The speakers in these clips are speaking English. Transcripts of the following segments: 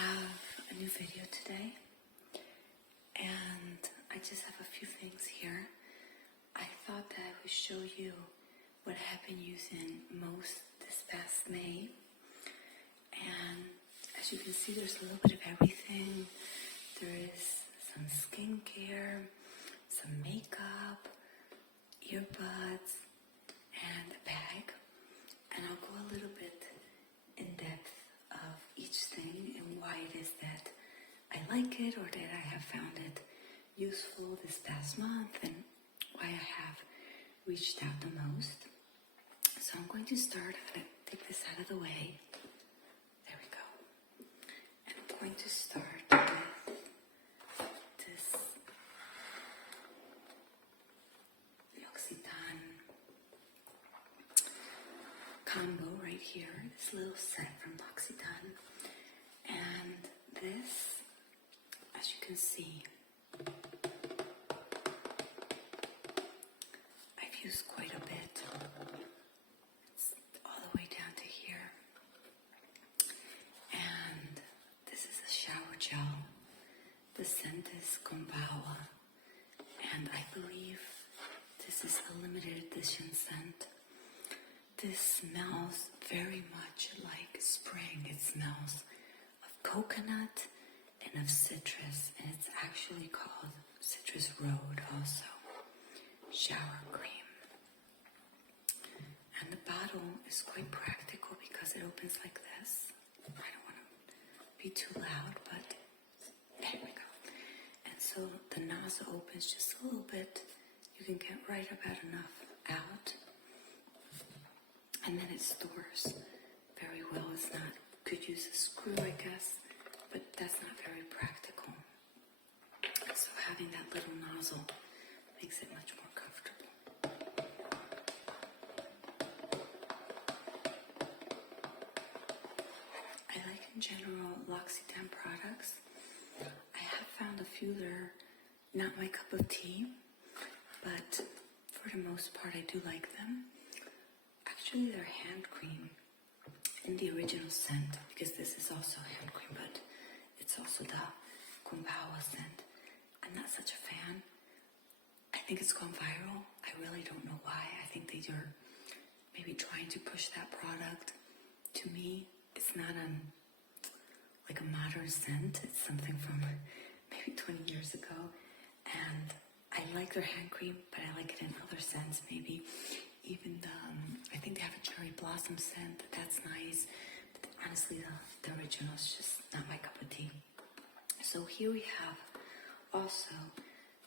have a new video today, and I just have a few things here. I thought that I would show you what I've been using most this past May, and as you can see, there's a little bit of everything. There is some skincare, some makeup, earbuds, and a bag, and I'll go a little bit in depth of each thing and why it is that I like it or that I have found it useful this past month and why I have reached out the most. So I'm going to start. I'm going to take this out of the way. There we go. And I'm going to start with this L'Occitane combo right here, this little set from L'Occitane. And this, as you can see, I've used quite a bit. It's all the way down to here. And this is a shower gel. The scent is Gombawa. And I believe this is a limited edition scent. This smells very much like spring. It smells of coconut and of citrus, and it's actually called Citrus Road also. Shower cream. And the bottle is quite practical because it opens like this. I don't want to be too loud, but there we go. And so the nozzle opens just a little bit. You can get right about enough out. And then it stores very well. It's not, could use a screw, I guess, but that's not very practical. So having that little nozzle makes it much more comfortable. I like in general L'Occitane products. I have found a few that are not my cup of tea, but for the most part I do like them. Actually, they're hand cream in the original scent, because this is also hand cream, but it's also the Gombawa scent. I'm not such a fan. I think it's gone viral. I really don't know why. I think they are maybe trying to push that product. To me, it's not like a modern scent. It's something from maybe 20 years ago. And I like their hand cream, but I like it in other scents maybe. Even the, I think they have a cherry blossom scent, that's nice. But honestly, the original is just not my cup of tea. So here we have also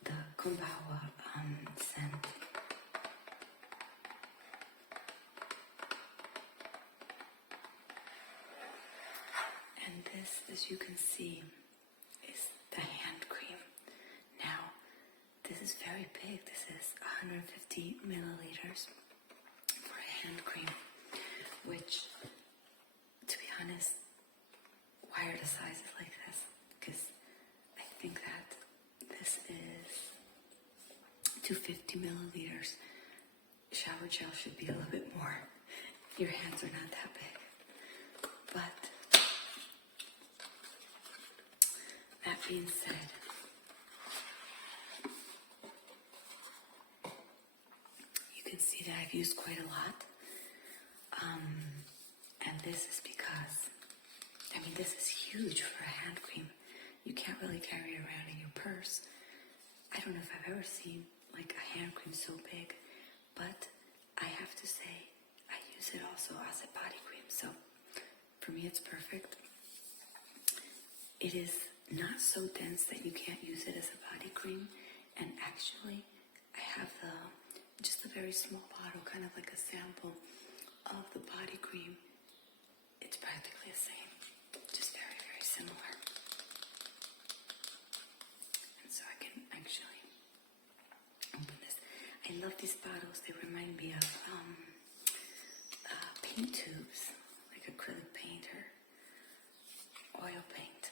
the Gombawa scent. And this, as you can see, is the hand cream. Now, this is very big. This is 150 milliliters. Hand cream, which, to be honest, why are the sizes like this? Because I think that this is 250 milliliters. Shower gel should be a little bit more. Your hands are not that big. But that being said, you can see that I've used quite a lot. And this is because, I mean, this is huge for a hand cream. You can't really carry it around in your purse. I don't know if I've ever seen like a hand cream so big, but I have to say, I use it also as a body cream. So for me, it's perfect. It is not so dense that you can't use it as a body cream. And actually, I have just a very small bottle, kind of like a sample of the body cream. It's practically the same, just very, very similar. And so I can actually open this. I love these bottles. They remind me of paint tubes, like acrylic paint or oil paint.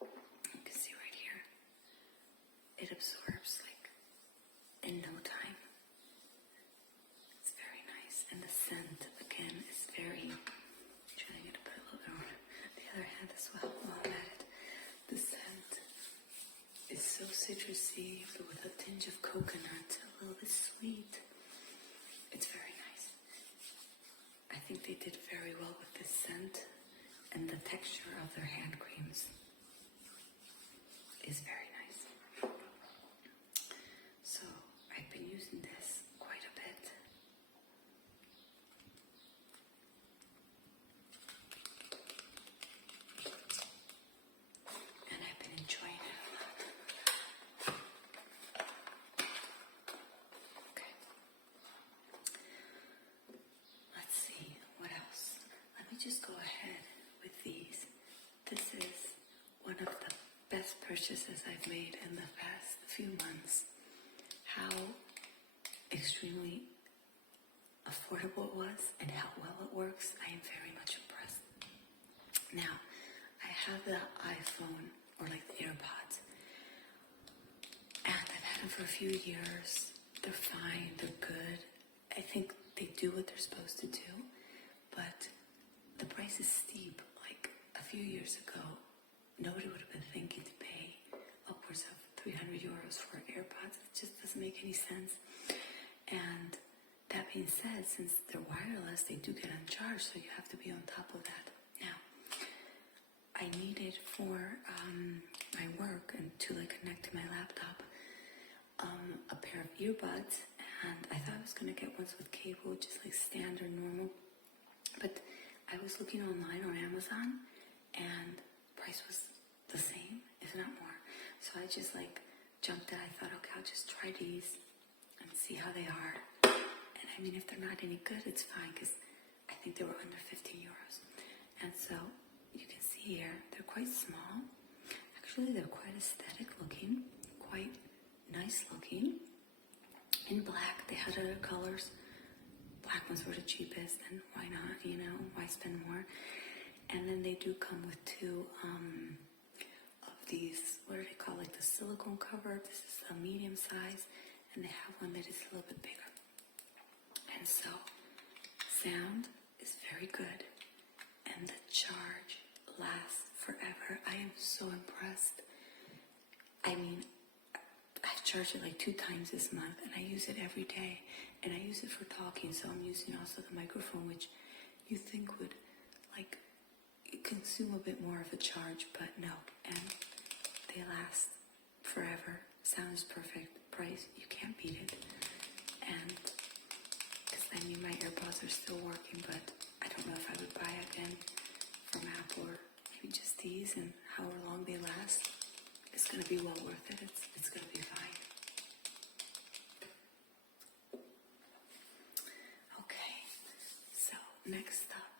You can see right here, it absorbs like in no time. And the scent, again, is very, I'm trying to put a little bit on the other hand as well. Oh, see, but with a tinge of coconut, a little bit sweet. It's very nice. I think they did very well with this scent, and the texture of their hand creams is very nice. So I've been using this quite a bit. And I've been enjoying it a lot. Okay. Let's see, what else? Let me just go ahead with these. This is one of the best purchases I've made in the past few months. How extremely affordable it was and how well it works, I am very much impressed. Now, I have the iPhone, or like the AirPods, and I've had them for a few years. They're fine, they're good. I think they do what they're supposed to do, but the price is steep. Like a few years ago, nobody would have been thinking to pay upwards of 300 euros for AirPods. It just doesn't make any sense. And that being said, since they're wireless, they do get uncharged, so you have to be on top of that. Now, I needed for my work and to like connect to my laptop a pair of earbuds, and I thought I was gonna get ones with cable, just like standard, normal. But I was looking online on Amazon, and price was the same, if not more. So I just like jumped in. I thought, okay, I'll just try these and see how they are. And I mean, if they're not any good, it's fine, because I think they were under 15 euros. And so you can see here, they're quite small. Actually, they're quite aesthetic looking, quite nice looking. In black, they had other colors. Black ones were the cheapest, and why not, you know, why spend more? And then they do come with two of these, what are they called, like the silicone cover. This is a medium size, and they have one that is a little bit bigger. And so, sound is very good, and the charge lasts forever. I am so impressed. I mean, I've charged it like 2 times this month, and I use it every day, and I use it for talking, so I'm using also the microphone, which you think would like consume a bit more of a charge, but no, and they last forever. Sound is perfect. Price, you can't beat it. And because I mean, my AirPods are still working, but I don't know if I would buy again from Apple, or maybe just these, and however long they last, it's going to be well worth it. It's going to be fine. Okay, so next up,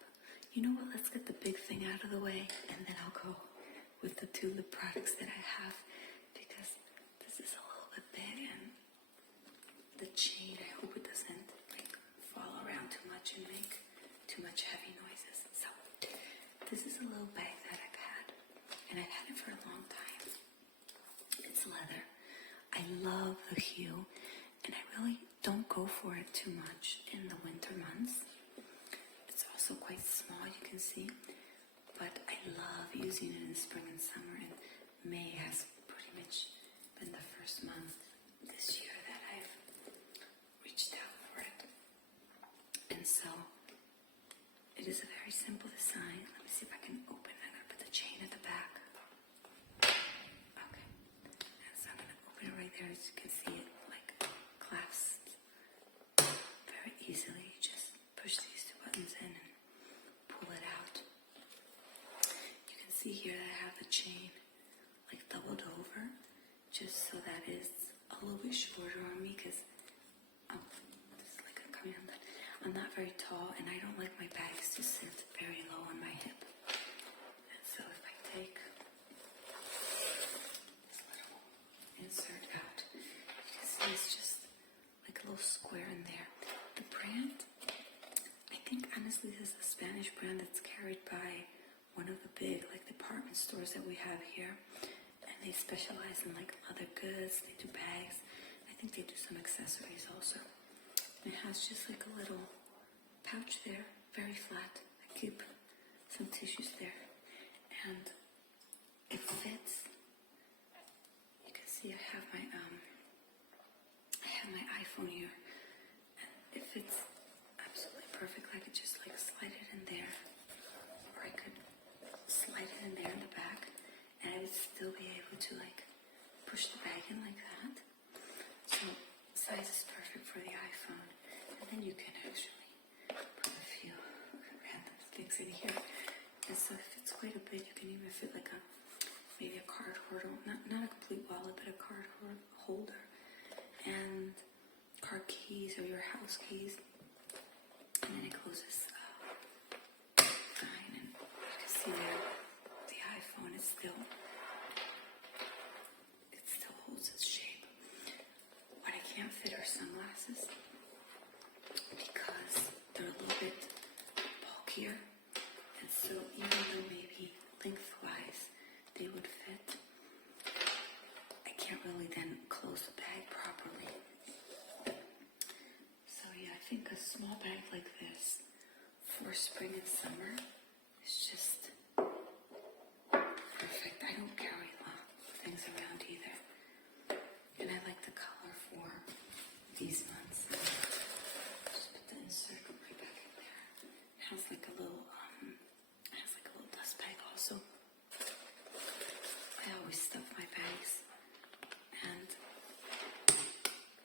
you know what, let's get the big thing out of the way, and then I'll go with the 2 lip products that I have, because this is a little bit big, and the chain, I hope it doesn't like fall around too much and make too much heavy noises. So this is a little bag that I've had, and I've had it for a long time. It's leather. I love the hue, and I really don't go for it too much in the winter months. It's also quite small, you can see, but I love using it in spring and summer, and May has pretty much been the first month this year that I've reached out for it. And so it is a very simple design. Let me see if I can open it. I'm going to put the chain at the back. Okay. And so I'm going to open it right there. As you can see, it like clasps very easily. You just push these 2 buttons in and pull it out. You can see here that I have the chain like doubled over, just so that it's a little bit shorter on me, because just like I'm coming on that. I'm not very tall, and I don't like my bags to sit very low on my hip. And so if I take this little insert out, you can see it's just like a little square in there. The brand, I think honestly this is a Spanish brand that's carried by one of the big like department stores that we have here, and they specialize in like leather goods. They do bags. I think they do some accessories also. It has just like a little pouch there, very flat. I keep some tissues there, and it fits. You can see I have my iPhone here. And it fits absolutely perfect. I could just like slide it in there, or I could slide it in there in the back, and I would still be able to like push the bag in like that. So size is perfect for the iPhone, and then you can actually put a few random things in here. And so it fits quite a bit. You can even fit like maybe a card holder, not a complete wallet, but a card holder, and car keys or your house keys. And then it closes fine, and you can see there the iPhone is still holds its shape. What I can't fit are sunglasses because they're a little bit bulkier, and so even though maybe lengthwise they would fit, I can't really then close the bag properly. So yeah, I think a small bag like this for spring and summer is just perfect. I don't carry things around either. And I like the color for these months. Just put the insert right back in there. It has like a little dust bag also. I always stuff my bags, and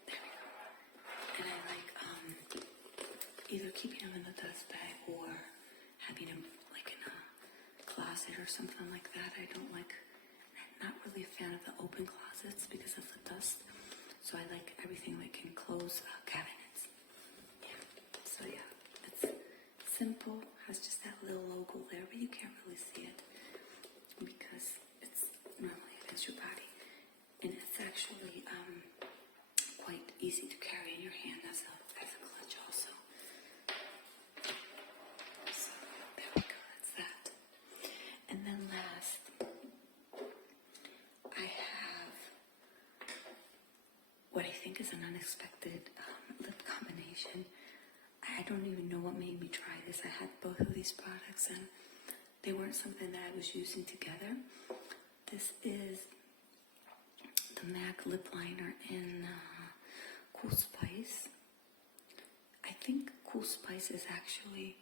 there we go. And I like either keeping them in the dust bag or having them like in a closet or something like that. I'm not really a fan of the open closets because of the dust. So I like everything that can close cabinets. Yeah. So yeah, it's simple, has just that little logo there, but you can't really see it because it's normally against your body. And it's actually quite easy to carry in your hand as a clutch also. So there we go, that's that. And then last, I have what I think is an unexpected lip combination. I don't even know what made me try this. I had both of these products and they weren't something that I was using together. This is the MAC lip liner in Cool Spice. I think Cool Spice is actually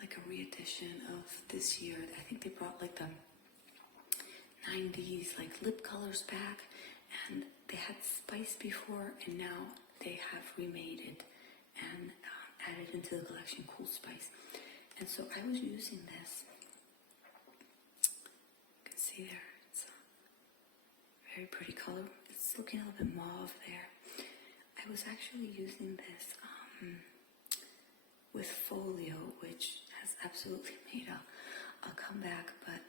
like a re-edition of this year. I think they brought like the 90s like lip colors back, and they had Spice before, and now they have remade it and added into the collection Cool Spice. And so I was using this. You can see there, it's a very pretty color. It's looking a little bit mauve there. I was actually using this with Folio, which has absolutely made a comeback, but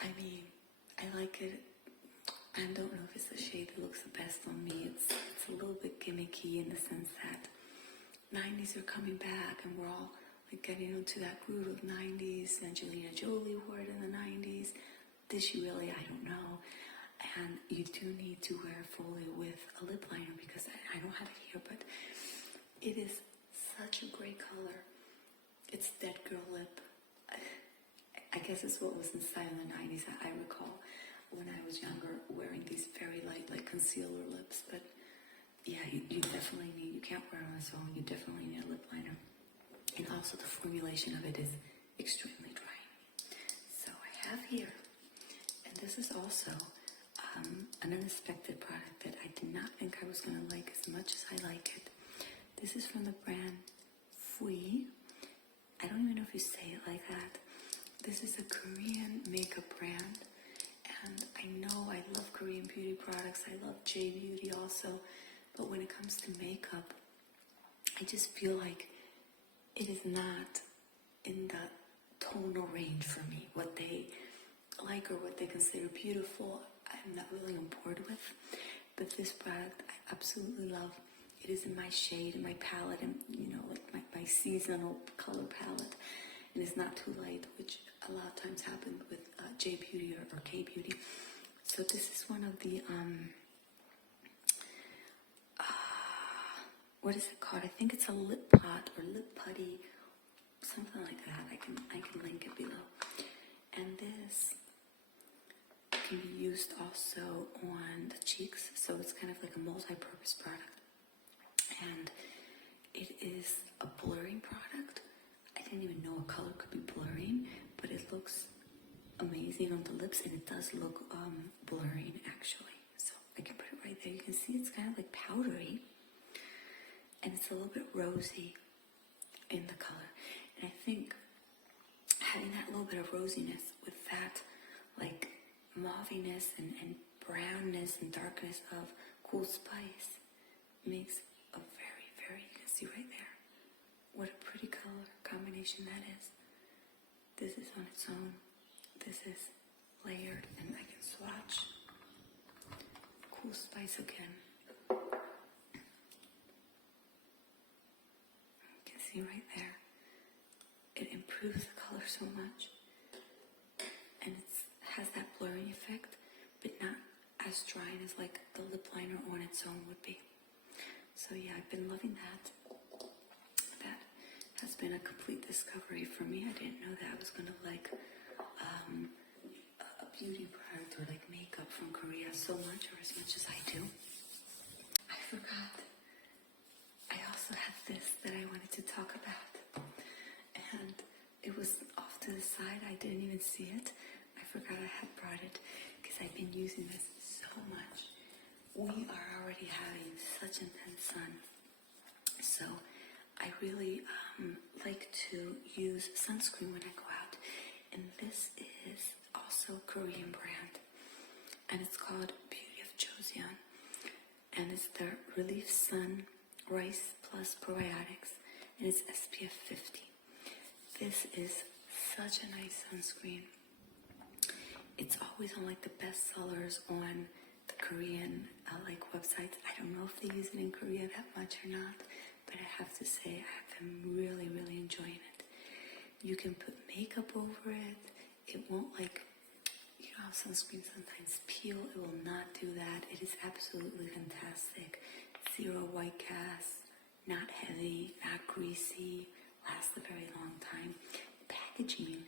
I mean, I like it. I don't know if it's the shade that looks the best on me. It's a little bit gimmicky in the sense that 90s are coming back, and we're all like getting into that groove of 90s. Angelina Jolie wore it in the 90s. Did she really? I don't know. And you do need to wear Folio with a lip liner because I don't have it here, but it is such a great color. It's dead girl lip. I guess it's what was in style in the 90s. I recall when I was younger wearing these very light, like concealer lips. But yeah, you definitely need, you can't wear it on its own. You definitely need a lip liner. And also the formulation of it is extremely dry. So I have here, and this is also an unexpected product that I did not think I was going to like as much as I like it. This is from the brand Fwee. I don't even know if you say it like that. This is a Korean makeup brand, and I know I love Korean beauty products. I love J Beauty also, but when it comes to makeup, I just feel like it is not in the tonal range for me. What they like or what they consider beautiful, I'm not really on board with. But this product I absolutely love. It is in my shade, in my palette, and like my seasonal color palette. And it's not too light, which a lot of times happens with J Beauty or K Beauty. So this is one of the what is it called? I think it's a lip pot or lip putty, something like that. I can link it below. And this can be used also on the cheeks, so it's kind of like a multi-purpose product. and it is a blurring product. I didn't even know a color could be blurring, but it looks amazing on the lips, and it does look blurring actually. So I can put it right there. You can see it's kind of like powdery, and it's a little bit rosy in the color. And I think having that little bit of rosiness with that like mauviness and brownness and darkness of Cool Spice makes a very, very, you can see right there, what a pretty color combination that is. This is on its own. This is layered, and I can swatch Cool Spice again. You can see right there. It improves the color so much, and it has that blurring effect, but not as drying as like the lip liner on its own would be. So yeah, I've been loving that. That has been a complete discovery for me. I didn't know that I was going to like a beauty product or like makeup from Korea so much, or as much as I do. I forgot. I also have this that I wanted to talk about. And it was off to the side. I didn't even see it. I forgot I had brought it because I've been using this so much. We are already having such intense sun. So I really like to use sunscreen when I go out. And this is also a Korean brand. And it's called Beauty of Joseon. And it's the Relief Sun Rice Plus Probiotics. And it's SPF 50. This is such a nice sunscreen. It's always on like the best sellers on the Korean like websites. I don't know if they use it in Korea that much or not, but I have to say I have been really, really enjoying it. You can put makeup over it. It won't like, you know how sunscreen sometimes peel. It will not do that. It is absolutely fantastic. Zero white cast, not heavy, not greasy, lasts a very long time. Packaging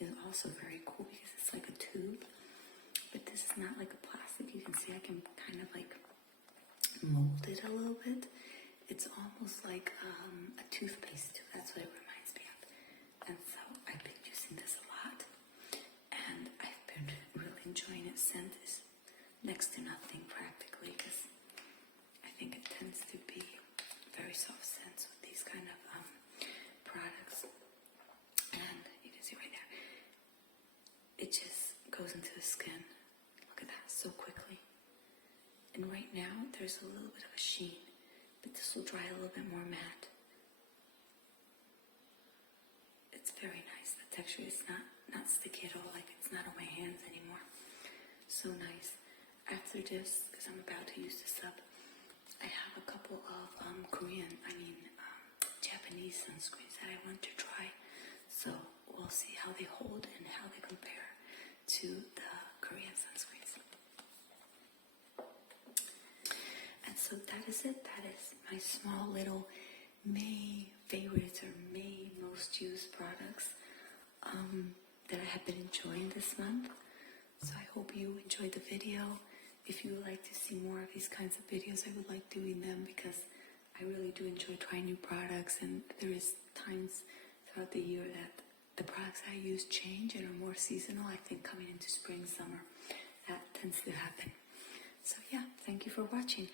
is also very cool because it's like a tube, but this is not like a plastic. You can see I can kind of like mold it a little bit. It's almost like a toothpaste tube. That's what it reminds me of. And so I've been using this a lot, and I've been really enjoying it. Scent is next to nothing practically, because I think it tends to be very soft scents with these kind of products. And you can see right there, it just goes into the skin. Look at that, so quickly. And right now there's a little bit of a sheen, but this will dry a little bit more matte. It's very nice. The texture is not sticky at all, like it's not on my hands anymore. So nice. After this, because I'm about to use this up, I have a couple of Japanese sunscreens that I want to try. So we'll see how they hold and how they compare to the Korean sunscreens. And so that is it. That is my small little May favorites or May most used products that I have been enjoying this month. So I hope you enjoyed the video. If you would like to see more of these kinds of videos, I would like doing them because I really do enjoy trying new products, and there is times throughout the year that the products I use change and are more seasonal. I think coming into spring, summer, that tends to happen. So yeah, thank you for watching.